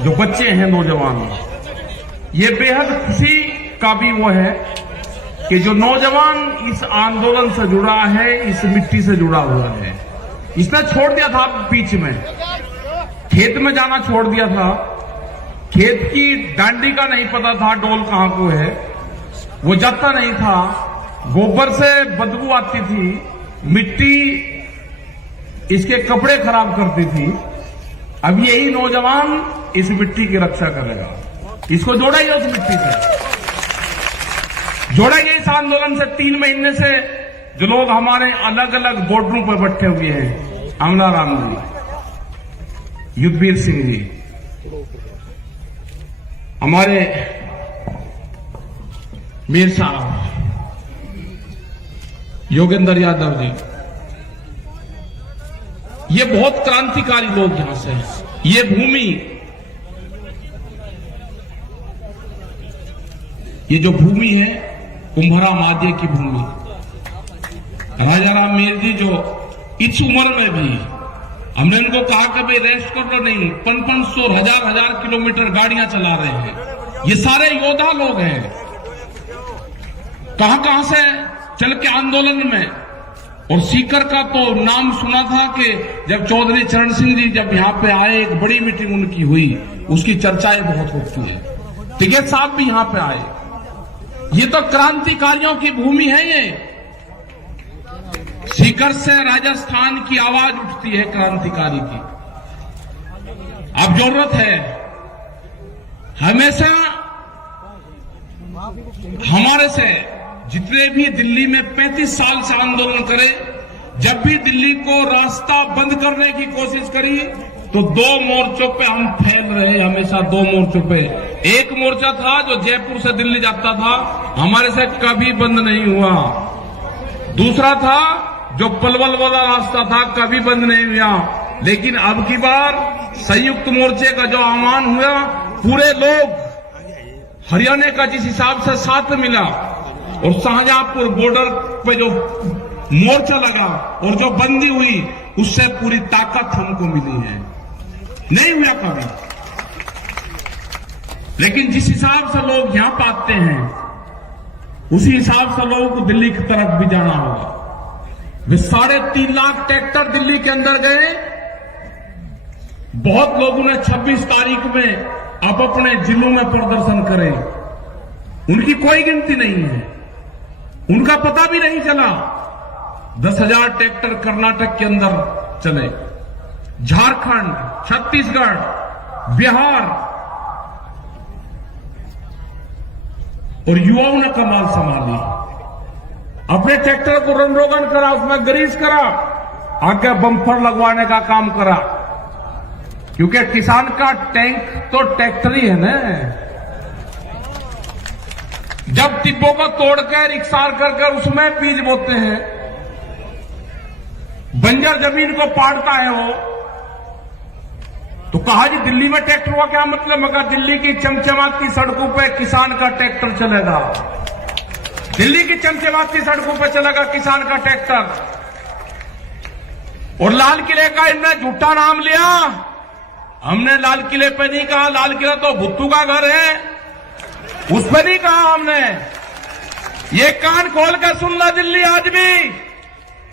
जो बच्चे हैं नौजवान, ये बेहद खुशी का भी वो है कि जो नौजवान इस आंदोलन से जुड़ा है, इस मिट्टी से जुड़ा हुआ है। इसने छोड़ दिया था बीच में, खेत में जाना छोड़ दिया था, खेत की डांडी का नहीं पता था डोल कहां को है, वो जाता नहीं था, गोबर से बदबू आती थी, मिट्टी इसके कपड़े खराब करती थी। अब यही नौजवान इस मिट्टी की रक्षा करेगा, इसको जोड़ेंगे उस मिट्टी से, जोड़ेंगे इस आंदोलन से। 3 महीने से जो लोग हमारे अलग अलग बॉर्डरों पर बैठे हुए हैं, अमला राम जी, युद्धवीर सिंह जी, हमारे मीर साहब, योगेंद्र यादव जी, ये बहुत क्रांतिकारी लोग यहां से हैं। ये भूमि, ये जो भूमि है कुंभरा मादे की भूमि, राजा राम मेर जी जो इस उम्र में भी हमने उनको कहा कि भाई रेस्ट कर लो, नहीं, 500 हजार किलोमीटर गाड़ियां चला रहे हैं। ये सारे योद्धा लोग हैं, कहां से चल के आंदोलन में। और सीकर का तो नाम सुना था कि जब चौधरी चरण सिंह जी जब यहां पे आए, एक बड़ी मीटिंग उनकी हुई, उसकी चर्चाएं बहुत होती है। टिकैत साहब भी यहां पे आए। ये तो क्रांतिकारियों की भूमि है। ये सीकर से राजस्थान की आवाज उठती है क्रांतिकारी की। अब जरूरत है हमेशा हमारे से जितने भी दिल्ली में 35 साल से आंदोलन करे, जब भी दिल्ली को रास्ता बंद करने की कोशिश करी तो 2 मोर्चों पे हम फैल रहे, हमेशा 2 मोर्चों पे। एक मोर्चा था जो जयपुर से दिल्ली जाता था, हमारे से कभी बंद नहीं हुआ। दूसरा था जो पलवल वाला रास्ता था, कभी बंद नहीं हुआ। लेकिन अब की बार संयुक्त मोर्चे का जो आह्वान हुआ, पूरे लोग हरियाणा का जिस हिसाब से साथ मिला और शाहजहांपुर बॉर्डर पे जो मोर्चा लगा और जो बंदी हुई, उससे पूरी ताकत हमको मिली है। नहीं हुआ कभी। लेकिन जिस हिसाब से लोग यहां पाते हैं, उसी हिसाब से लोगों को दिल्ली की तरफ भी जाना होगा। वे 3.5 लाख ट्रैक्टर दिल्ली के अंदर गए। बहुत लोगों ने 26 तारीख में अब अपने जिलों में प्रदर्शन करे, उनकी कोई गिनती नहीं है, उनका पता भी नहीं चला। 10,000 ट्रैक्टर कर्नाटक के अंदर चले, झारखंड, छत्तीसगढ़, बिहार, और युवाओं ने कमाल संभाली। अपने ट्रैक्टर को रन रोगन करा, उसमें ग्रीस करा, आगे बम्पर लगवाने का काम करा, क्योंकि किसान का टैंक तो ट्रैक्टर ही है ना। जब टिब्बों को तोड़कर इकसार कर उसमें बीज बोते हैं, बंजर जमीन को पाड़ता है वो, तो कहा जी दिल्ली में ट्रैक्टर हुआ क्या मतलब? मगर दिल्ली की चमचमाती सड़कों पे किसान का ट्रैक्टर चलेगा, दिल्ली की चमचमाती सड़कों पे चलेगा किसान का ट्रैक्टर। और लाल किले का इनने झूठा नाम लिया। हमने लाल किले पे नहीं कहा, लाल किला तो भुट्टू का घर है, उस पर नहीं कहा हमने। ये कान खोल कर सुन ला दिल्ली आज भी,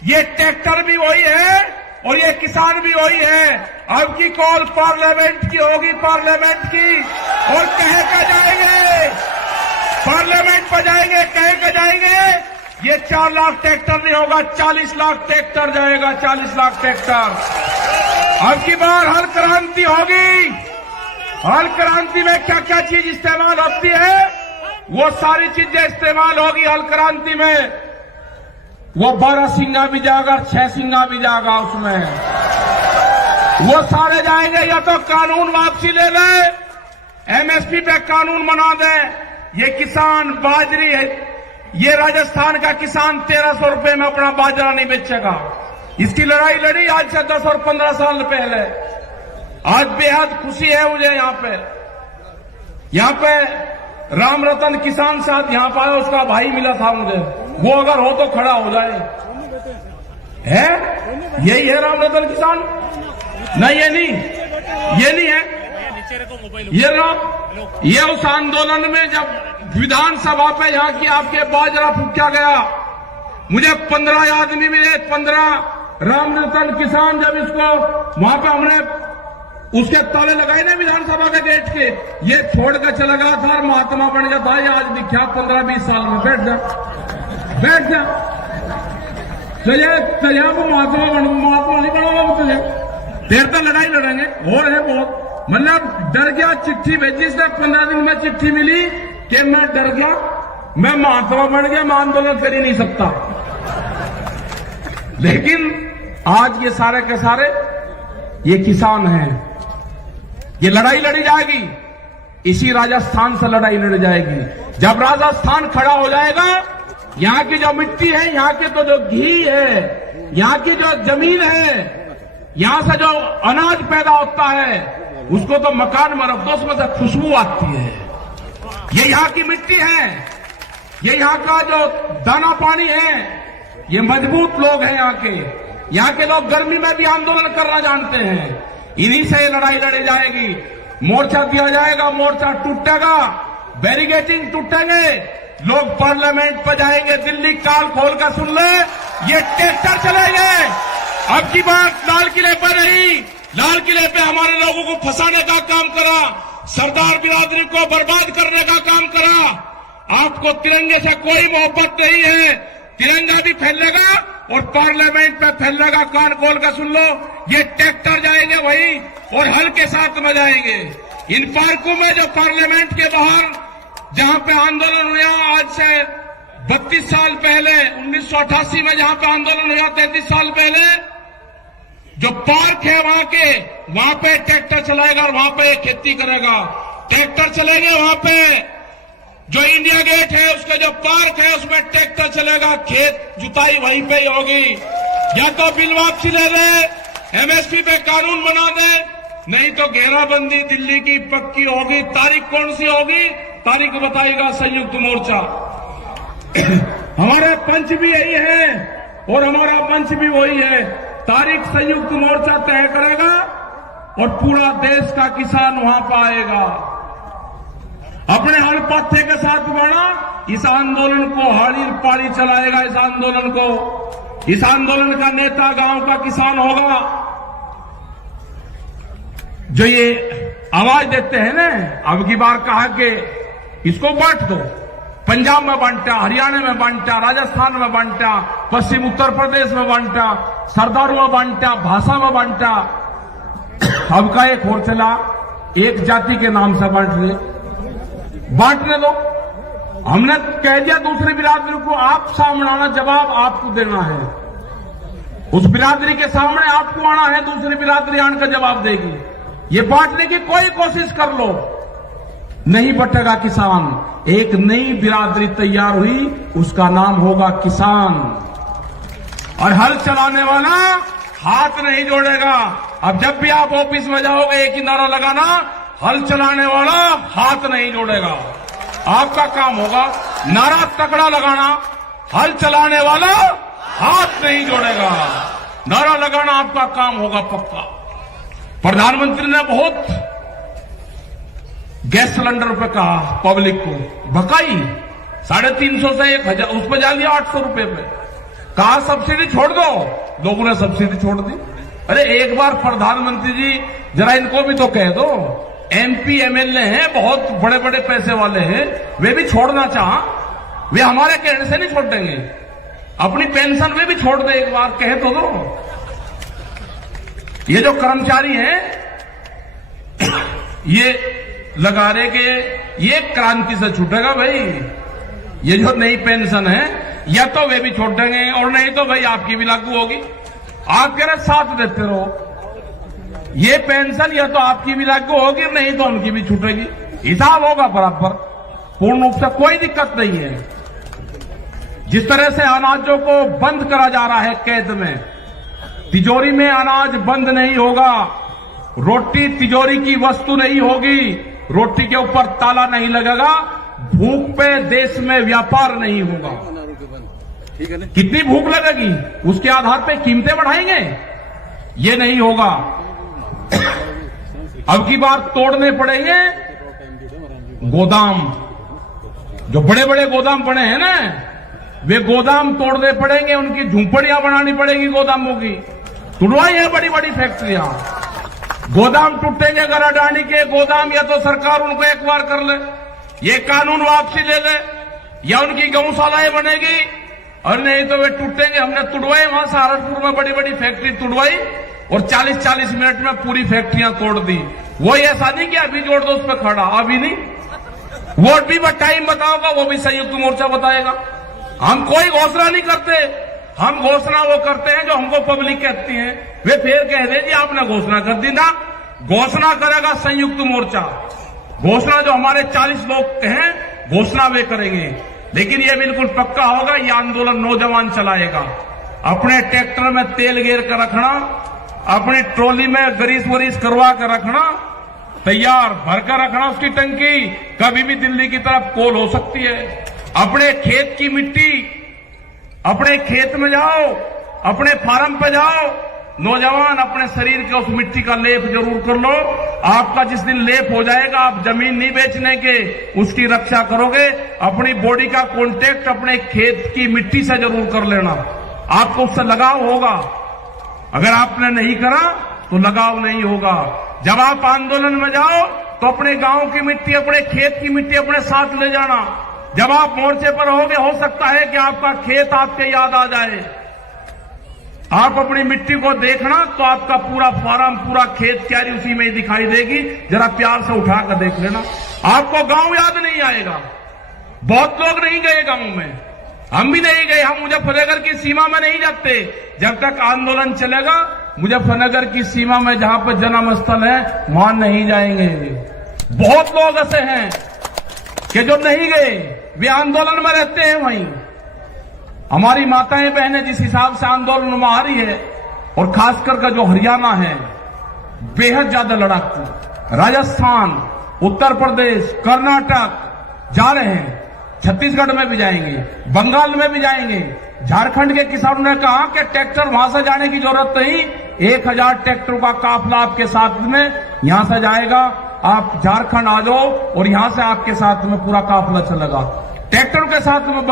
ये ट्रैक्टर भी वही है और ये किसान भी वही है। अब की कॉल पार्लियामेंट की होगी, पार्लियामेंट की, और कह कर जाएंगे, पार्लियामेंट पर जाएंगे, कह कर जाएंगे। ये 4 लाख ट्रैक्टर नहीं होगा, 40 लाख ट्रैक्टर जाएगा, 40 लाख ट्रैक्टर। अब की बार हल क्रांति होगी। हल क्रांति में क्या क्या चीज इस्तेमाल होती है, वो सारी चीजें इस्तेमाल होगी हल क्रांति में। वो 12 सिंगा भी जाएगा, 6 सिंगा भी जाएगा, उसमें वो सारे जाएंगे। या तो कानून वापसी ले ले, एमएसपी पे कानून बना दे। ये किसान बाजरी है, ये राजस्थान का किसान 1300 रुपए में अपना बाजरा नहीं बेचेगा। इसकी लड़ाई लड़ी आज से 10 और 15 साल पहले। आज बेहद खुशी है मुझे यहाँ पे राम रतन किसान साथ यहाँ पर आया, उसका भाई मिला था मुझे, वो अगर हो तो खड़ा हो जाए। है यही है राम रतन किसान? नहीं, ये नहीं है। ये उस आंदोलन में जब विधानसभा पे यहाँ की आपके बाजरा फूका गया, मुझे 15 आदमी मिले, 15 रामरतन किसान, जब इसको वहां पे हमने उसके ताले लगाए ना विधानसभा के गेट के, ये छोड़ कर चला गया था, महात्मा बन गया था, ये आज दिखा 15-20 साल में बैठ जा तुझे को महात्मा नहीं बनाऊंगा तुझे, देर तक लड़ाई लड़ेंगे। और है बहुत, मतलब डर गया, चिट्ठी भेजी इसने 15 दिन में चिट्ठी मिली कि मैं डर गया, मैं महात्मा बन गया, मैं आंदोलन कर ही नहीं सकता। लेकिन आज ये सारे के सारे ये किसान हैं, ये लड़ाई लड़ी जाएगी, इसी राजस्थान से लड़ाई लड़ी जाएगी। जब राजस्थान खड़ा हो जाएगा, यहाँ की जो मिट्टी है, यहाँ के तो जो घी है, यहाँ की जो जमीन है, यहाँ से जो अनाज पैदा होता है, उसको तो मकान में रख दो, उसमें से खुशबू आती है। ये यहाँ की मिट्टी है, ये यहाँ का जो दाना पानी है, ये मजबूत लोग हैं यहाँ के लोग गर्मी में भी आंदोलन करना जानते हैं। इन्हीं से ये लड़ाई लड़ी जाएगी। मोर्चा दिया जाएगा, मोर्चा टूटेगा, बैरिकेडिंग टूटेंगे, लोग पार्लियामेंट पर जाएंगे। दिल्ली काल खोल कर सुन ले, ये ट्रैक्टर चलेंगे। अब की बात लाल किले पर नहीं, लाल किले पे हमारे लोगों को फंसाने का काम करा, सरदार बिरादरी को बर्बाद करने का काम करा। आपको तिरंगे से कोई मोहब्बत नहीं है, तिरंगा भी फैलेगा और पार्लियामेंट पे फैलेगा। कान खोल कर सुन लो, ये ट्रैक्टर जाएंगे वही, और हल के साथ में जाएंगे। इन पार्कों में जो पार्लियामेंट के बाहर जहां पे आंदोलन हुआ आज से 32 साल पहले, 1988 में जहां पे आंदोलन हुआ 33 साल पहले, जो पार्क है वहां पे ट्रैक्टर चलाएगा और वहां पे खेती करेगा। ट्रैक्टर चलेंगे वहां पे, जो इंडिया गेट है उसका जो पार्क है उसमें ट्रैक्टर चलेगा, खेत जुताई वहीं पे ही होगी। या तो बिल वापसी ले ले, एमएसपी पे कानून बना दे, नहीं तो घेराबंदी दिल्ली की पक्की होगी। तारीख कौन सी होगी, तारीख बताएगा संयुक्त मोर्चा। हमारे पंच भी यही है और हमारा मंच भी वही है। तारीख संयुक्त मोर्चा तय करेगा और पूरा देश का किसान वहां पर आएगा, अपने हर पत्थे के साथ बढ़ा, इस आंदोलन को हाड़ी पाड़ी चलाएगा। इस आंदोलन का नेता गांव का किसान होगा। जो ये आवाज देते हैं ना, अब की बार कहा कि इसको बांट दो, पंजाब में बांटा, हरियाणा में बांटा, राजस्थान में बांटा, पश्चिम उत्तर प्रदेश में बांटा, सरदारों में बांटा, भाषा में बांटा। अब का एक और चला, एक जाति के नाम से बांटने दो। हमने कह दिया दूसरी बिरादरी को, आप सामने आना, जवाब आपको देना है। उस बिरादरी के सामने आपको आना है, दूसरी बिरादरी आने का जवाब देगी। ये बांटने की कोई कोशिश कर लो, नहीं बटेगा किसान। एक नई बिरादरी तैयार हुई, उसका नाम होगा किसान। और हल चलाने वाला हाथ नहीं जोड़ेगा। अब जब भी आप ऑफिस में जाओगे एक ही नारा लगाना, हल चलाने वाला हाथ नहीं जोड़ेगा। आपका काम होगा नारा तकड़ा लगाना, हल चलाने वाला हाथ नहीं जोड़ेगा। नारा लगाना आपका काम होगा पक्का। प्रधानमंत्री ने बहुत गैस सिलेंडर पे कहा, पब्लिक को भकाई, 350 से 1000 उस पर जा लिया 800 रुपए पे। कहा सब्सिडी छोड़ दो, लोगों ने सब्सिडी छोड़ दी। अरे एक बार प्रधानमंत्री जी जरा इनको भी तो कह दो, एमपी एमएलए हैं, बहुत बड़े बड़े पैसे वाले हैं, वे भी छोड़ना चाह, वे हमारे कहने से नहीं छोड़ देंगे। अपनी पेंशन वे भी छोड़ दे, एक बार कहे तो दो। ये जो कर्मचारी हैं ये लगा रहे कि ये क्रांति से छूटेगा भाई, ये जो नई पेंशन है या तो वे भी छोड़ देंगे और नहीं तो भाई आपकी भी लागू होगी। आप कह रहे साथ देते रहो, ये पेंशन या तो आपकी भी लागू होगी नहीं तो उनकी भी छूटेगी, हिसाब होगा बराबर, पूर्ण रूप से कोई दिक्कत नहीं है। जिस तरह से अनाजों को बंद करा जा रहा है कैद में, तिजोरी में अनाज बंद नहीं होगा, रोटी तिजोरी की वस्तु नहीं होगी, रोटी के ऊपर ताला नहीं लगेगा, भूख पे देश में व्यापार नहीं होगा। कितनी भूख लगेगी उसके आधार पे कीमतें बढ़ाएंगे, ये नहीं होगा। अब की बार तोड़ने पड़ेंगे गोदाम, जो बड़े बड़े गोदाम बने हैं ना, वे गोदाम तोड़ने पड़ेंगे, उनकी झूंपड़ियां बनानी पड़ेगी गोदामों की। तुड़वाई है बड़ी बड़ी फैक्ट्रियां, गोदाम टूटेंगे अगर अडानी के गोदाम, या तो सरकार उनको एक बार कर ले, ये कानून वापसी ले ले, या उनकी गौशालाएं बनेगी, और नहीं तो वे टूटेंगे। हमने तुड़वाई, वहां सहारनपुर में बड़ी बड़ी फैक्ट्री तुड़वाई और 40-40 मिनट में पूरी फैक्ट्रियां तोड़ दी। वो ऐसा नहीं कि अभी जोड़ दो उस पर खड़ा, अभी नहीं, वोट भी टाइम बताओगा, वो भी संयुक्त मोर्चा बताएगा। हम कोई घोषणा नहीं करते, हम घोषणा वो करते हैं जो हमको पब्लिक कहती है। वे फिर कह दे जी आपने घोषणा कर दी ना, घोषणा करेगा संयुक्त मोर्चा। घोषणा जो हमारे 40 लोग हैं, घोषणा वे करेंगे, लेकिन ये बिल्कुल पक्का होगा, ये आंदोलन नौजवान चलाएगा। अपने ट्रैक्टर में तेल गेर कर रखना, अपनी ट्रॉली में ग्रीस वरीस करवा कर रखना, तैयार भरकर रखना उसकी टंकी, कभी भी दिल्ली की तरफ कॉल हो सकती है। अपने खेत की मिट्टी, अपने खेत में जाओ, अपने फार्म पे जाओ, नौजवान अपने शरीर के उस मिट्टी का लेप जरूर कर लो। आपका जिस दिन लेप हो जाएगा, आप जमीन नहीं बेचने के, उसकी रक्षा करोगे। अपनी बॉडी का कांटेक्ट अपने खेत की मिट्टी से जरूर कर लेना, आपको उससे लगाव होगा। अगर आपने नहीं करा तो लगाव नहीं होगा। जब आप आंदोलन में जाओ तो अपने गांव की मिट्टी, अपने खेत की मिट्टी अपने साथ ले जाना। जब आप मोर्चे पर होगे, हो सकता है कि आपका खेत आपके याद आ जाए। आप अपनी मिट्टी को देखना तो आपका पूरा फार्म, पूरा खेत क्यारी उसी में ही दिखाई देगी। जरा प्यार से उठाकर देख लेना, आपको गांव याद नहीं आएगा। बहुत लोग नहीं गए गांव में, हम भी नहीं गए, हम मुजफ्फरनगर की सीमा में नहीं जाते। जब तक आंदोलन चलेगा, मुजफ्फरनगर की सीमा में जहां पर जन्म स्थल है, वहां नहीं जाएंगे। बहुत लोग ऐसे हैं कि जो नहीं गए, वे आंदोलन में रहते हैं वहीं। हमारी माताएं बहनें जिस हिसाब से आंदोलन में आ रही है, और खासकर का जो हरियाणा है, बेहद ज्यादा लड़ाकू, राजस्थान, उत्तर प्रदेश, कर्नाटक जा रहे हैं, छत्तीसगढ़ में भी जाएंगे, बंगाल में भी जाएंगे। झारखंड के किसानों ने कहा कि ट्रैक्टर वहां से जाने की जरूरत नहीं, 1000 ट्रैक्टरों का काफिला आपके साथ में यहां से जाएगा। आप झारखंड आ जाओ और यहां से आपके साथ में पूरा काफिला चलेगा ट्रैक्टरों के साथ में।